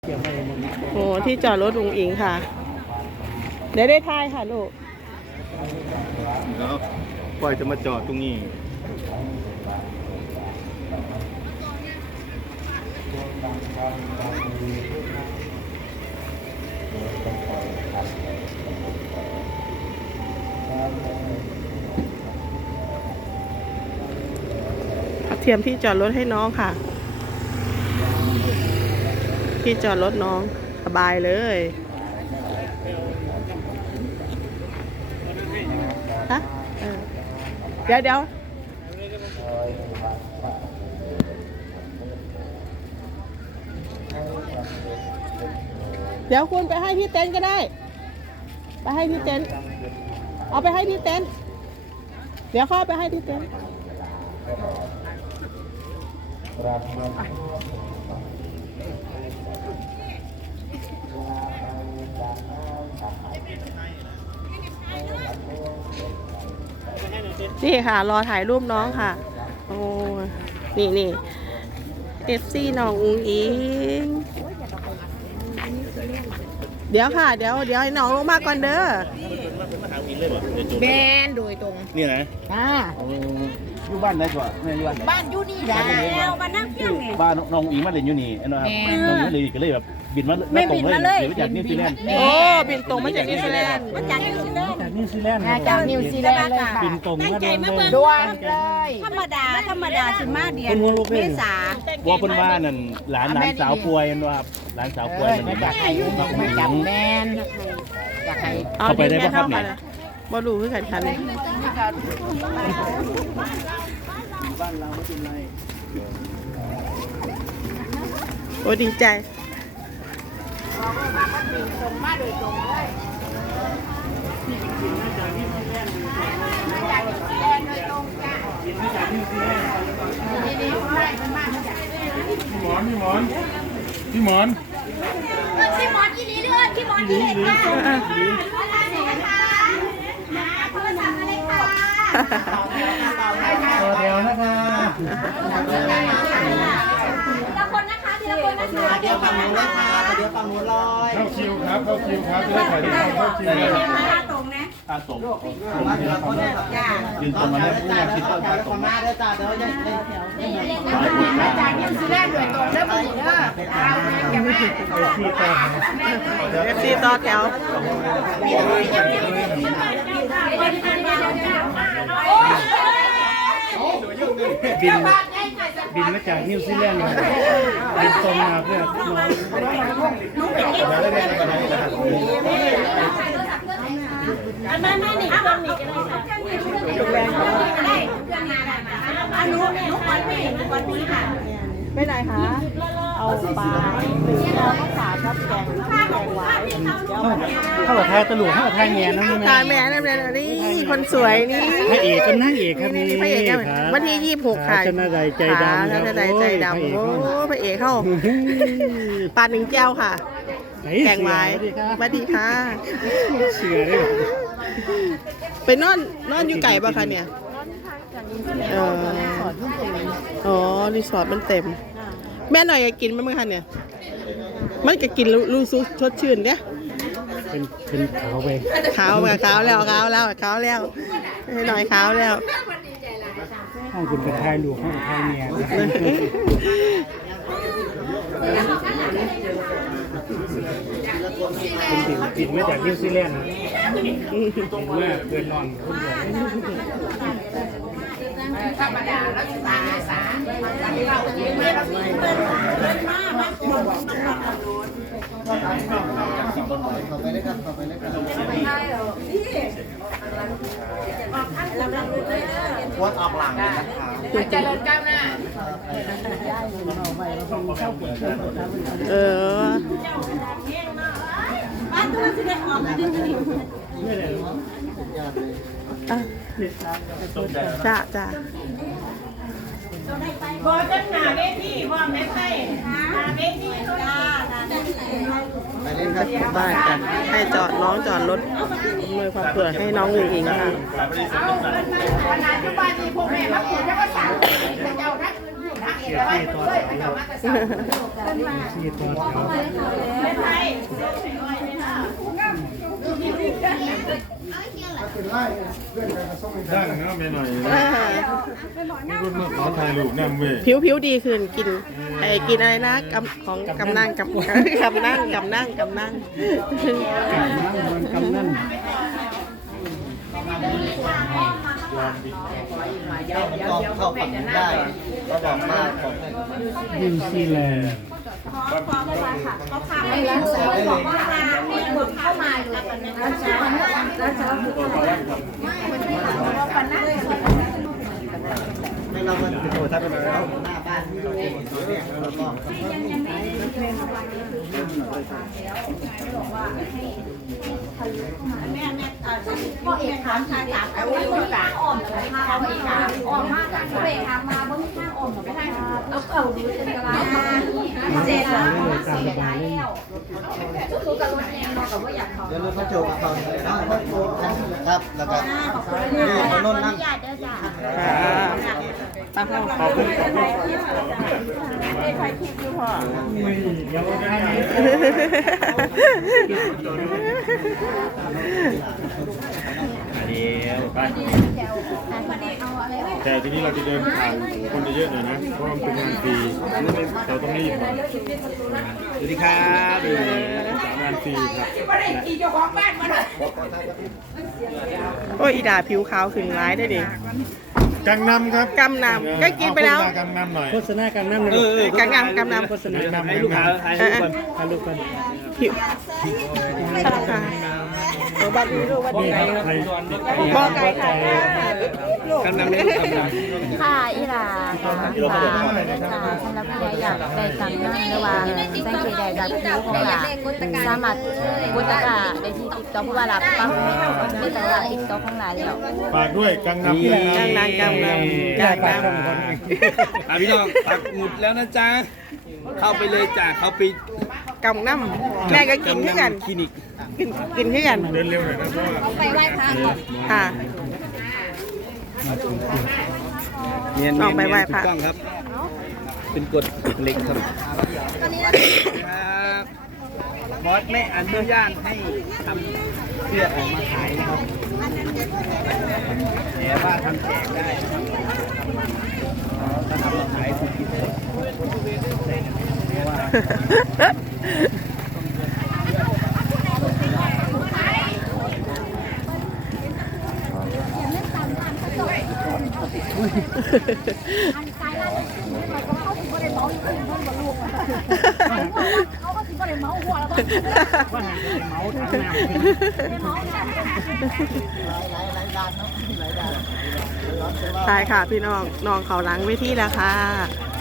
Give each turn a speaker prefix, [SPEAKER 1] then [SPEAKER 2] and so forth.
[SPEAKER 1] โอ้ที่จอดรถลุงอิงค่ะเดี๋ยวได้ทายค่ะลูก
[SPEAKER 2] แล้วปล่อยจะมาจอดตรงนี้
[SPEAKER 1] เทียมที่จอดรถให้น้องค่ะที่จอดรถน้องสบายเลยฮะเดี๋ยวคุณไปให้ที่เต็นท์ก็ได้ไปให้ที่เต็นท์เอาไปให้ที่เต็นท์เดี๋ยวเข้าไปให้ที่เต็นท์นี่ค่ะรอถ่ายรูปน้องค่ะโอ้นี่FC น้องอุ้งอิงเดี๋ยวค่ะเดี๋ยวให้น้องลงมาก่อนเด้อ
[SPEAKER 3] แบนโดยตรง
[SPEAKER 2] นี่นะอยู่บ้านไหนก่อนแม่อยู่
[SPEAKER 3] บ้านอยู่นี่แล้วบ้านนั่งเที่ยงไง
[SPEAKER 2] บ้านน้องอิงมาเล่นอยู่นี่นะครับน้องอิงเลยก็เลยแบบบินมาตรงเลยหรือจากนิวซีแลนด์
[SPEAKER 1] โอ้บินตรงมาจากนิวซีแลนด์
[SPEAKER 3] มาจากนิวซีแลนด์
[SPEAKER 4] จากนิวซีแลนด์
[SPEAKER 3] เลย
[SPEAKER 4] บินตรงมาเลย
[SPEAKER 3] ด่วนเลยธรรมดาสิมาเดือนเมษา
[SPEAKER 2] วัวพนบ้านนั่นหลานสาวป่วยนะครับหลานสาวป่วยมัน
[SPEAKER 3] อยากให้มาจับแบนอยากให้
[SPEAKER 2] เข้าไปได้ป่ะครับเนี่ย
[SPEAKER 1] บ่รู้คือกันค่ะนี่
[SPEAKER 2] บ้านเราไม่เป็นไร
[SPEAKER 1] โอ้ดีใจ
[SPEAKER 2] พี่หมอน
[SPEAKER 3] อีลีเลยพี่หมอนอีลี
[SPEAKER 4] ตัวเดียวนะคะ
[SPEAKER 3] ทีละคนนะคะเดี๋ยวฝั่งนู้นเลยค่ะเดี๋ยวฝั่งนู้นเลย
[SPEAKER 4] เข้าคิวครับจะได้ถ่ายรูปเข้าคิว
[SPEAKER 3] ตรงนะ
[SPEAKER 2] ตรงยืนตรงมาแล้วผู้คิดว่าตรง
[SPEAKER 3] มาเด้อจ้าเดี๋ยวมาจากนิวซีแลนด์ด้วยตรงเด้อผู้หญิงเด้อเราจะมา
[SPEAKER 1] FC ต่อแถว
[SPEAKER 4] บินมาจากนิวซีแลนด์บินตรงมาเพื่อน้อง
[SPEAKER 3] ไม่นี่ตรงนี้ก็ได้ค่ะนุวันนี้ค่ะ
[SPEAKER 1] ไปไหนคะเอาปลาเอาข้าวสารครับแกงหวาน
[SPEAKER 4] เข้ากับไทยตลุเข้ากับไทยแง่นั่นนี่
[SPEAKER 1] ตาแม่นี่คนสวยนี่
[SPEAKER 4] พระเอกก็นั่งเอกครับนี่
[SPEAKER 1] พระเอกวันที่26ค่ะ
[SPEAKER 4] ชนะใจใจดำ
[SPEAKER 1] ชนะใจดำโอ้พระเอกเข้าปลา1แก้วค่ะแกงหวานสวัสดีค่ะ
[SPEAKER 4] เสือได้หรอ
[SPEAKER 1] ไปนอนอยู่ไก่ป่ะคะเนี่ยอ๋อรีสอร์ทมันเต็มแม่หน่อยอยากกินมั้ยคะเนี่ยมันก็กินรู้สึกสดชื่นเนี่ย
[SPEAKER 4] เป็นขาวไป
[SPEAKER 1] ขาวแล้วให้หน่อยขาวแล้ว
[SPEAKER 4] ห้องคุณเป็นไทยหลวงห้องไทยเมียเป็นติดมาจากนิวซีแลนด์ตรงว่าเดินนอนคนเดียว
[SPEAKER 3] ธรรมดาแล้วสาเราไปเลยครับวัดออกหลังนะครับเจริญก้าวหน้าบ้านตัวสิได้ออก
[SPEAKER 1] จ้า
[SPEAKER 3] บอจังหนาเวทีว่าไม่ใช่หนาเวทีจ้า
[SPEAKER 1] จะกลับบ้านกันให้จอดน้องจอดรถอำนวยความสะดวกให้น้องอุ๋งอิงค่ะ
[SPEAKER 3] วันนั้นที่บ้านมีพวกแม่มาขุดแล้วก็สั่งเจ้าทักอยู่ทักเองแล้วด้วยไปกับมักกะสั่ง
[SPEAKER 4] ที่ต่อแถว
[SPEAKER 3] ไม่ไทย
[SPEAKER 5] ได้เนาะไม่หน่อยรุ่นเมื่อขอถ่ายรูปนำเว้ย
[SPEAKER 1] ผิวดีขึ้นกินกินอะไรนะของกำนั่งกำนั่ง
[SPEAKER 4] นั่งบนกำนั่น
[SPEAKER 6] เข้าฝั่งได้ก็บอกมากของ
[SPEAKER 4] นิวซีแลนด์
[SPEAKER 3] ไม่รักษาได้เลยมีคนเข้ามาอยู่รักษา
[SPEAKER 6] ไม่เรามันเป็นตัวถ้าเป็นเราหน้าบ้านที่เราเองตัวเนี่ยแล้วก็
[SPEAKER 3] พ่อเอกถามทางหลังเอาไว้ที่หลังอ้อมเลยค่ะพ่อเอกถามอ้อมมากพ่อเอกถามมาบนข้างอ้อมไม่ได้เอาเข่าดูเป็นกระลาเจ็บแล้วเสียดายแล้วสู้กับรถแรงเรากับว่าอยากเขา
[SPEAKER 6] เดี๋ยวเราเขาโจกับเขาเลยนะครับแล้วก็นี่คนนู้นนั่ง
[SPEAKER 1] ตั้งห้อง
[SPEAKER 4] ขอบคุณยังไม่ได้
[SPEAKER 2] เดี๋ยวไป
[SPEAKER 5] แต่ทีนี้เราจะเดินผ่านคนเยอะๆหน่อยนะเพราะมันเป็นงานฟรีเราต้องรีบหน่อย
[SPEAKER 2] สวัสดีครับ
[SPEAKER 5] งานฟรีครับ
[SPEAKER 3] ไม่ได้ขี่เจ้าของบ้านมาเลย
[SPEAKER 1] โอ้ยอีดาผิวขาวขึ้นร้ายได้ดิ
[SPEAKER 5] กังนำครับ
[SPEAKER 1] กำนำก็กินไปแล้ว
[SPEAKER 5] กังนำหน่อย
[SPEAKER 4] โฆษณากำนั่นเลย
[SPEAKER 1] กำนำ
[SPEAKER 4] โฆษณา
[SPEAKER 2] ให้ลูกค้าถ่ายรูปก่อน
[SPEAKER 4] ถ่ายรูปกัน
[SPEAKER 1] ผิวค่ะบัตรนี้ลูกบัตร
[SPEAKER 4] นี่
[SPEAKER 1] นี้
[SPEAKER 4] ครับใครติด
[SPEAKER 1] บอกไก่ค่ะ
[SPEAKER 2] กำลังเล่นกำลัง
[SPEAKER 7] ค่ะอีหลาค่ะสำหรับใครอยากได้ตังค์นั่งระหว่างแจ้งเกดจากผิวของหลาสามารถกดตะกร้าได้ที่ติ๊กต็อกเพราะว่าหลาปั๊มไม่ตลาดติ๊กต็อกของหลาแล้ว
[SPEAKER 5] ฝากด้วยกังนำ
[SPEAKER 1] กำนำ
[SPEAKER 4] อยากฝากช่องก่อน
[SPEAKER 2] พี่น้องปักหมุดแล้วนะจ๊ะเข้าไปเลยจ้ะเข้าไป
[SPEAKER 1] กำนำแม่ก็กินขึ้นกัน
[SPEAKER 2] คลินิก
[SPEAKER 1] กินขึ้นกัน
[SPEAKER 5] เดินเร็วหน่อยนะเพราะว่า
[SPEAKER 7] ไปไหว้พระก่อน
[SPEAKER 1] ค่ะ ออกไปไหว้พระ
[SPEAKER 2] ถูกต้องครับ เป็นกฎเหล็กครับบอสไม่อนุญาตให้ทำเสื้อออกมาขายนะครับแต่ว่าทำแจกได้ถ้าทำมาขายถูกกินเพราะว่า
[SPEAKER 4] ว่าหายไปเมาส์ทางน้ำ
[SPEAKER 1] ตายค่ะพี่น้องน้องเขาหลังเวทีแล้วค่ะ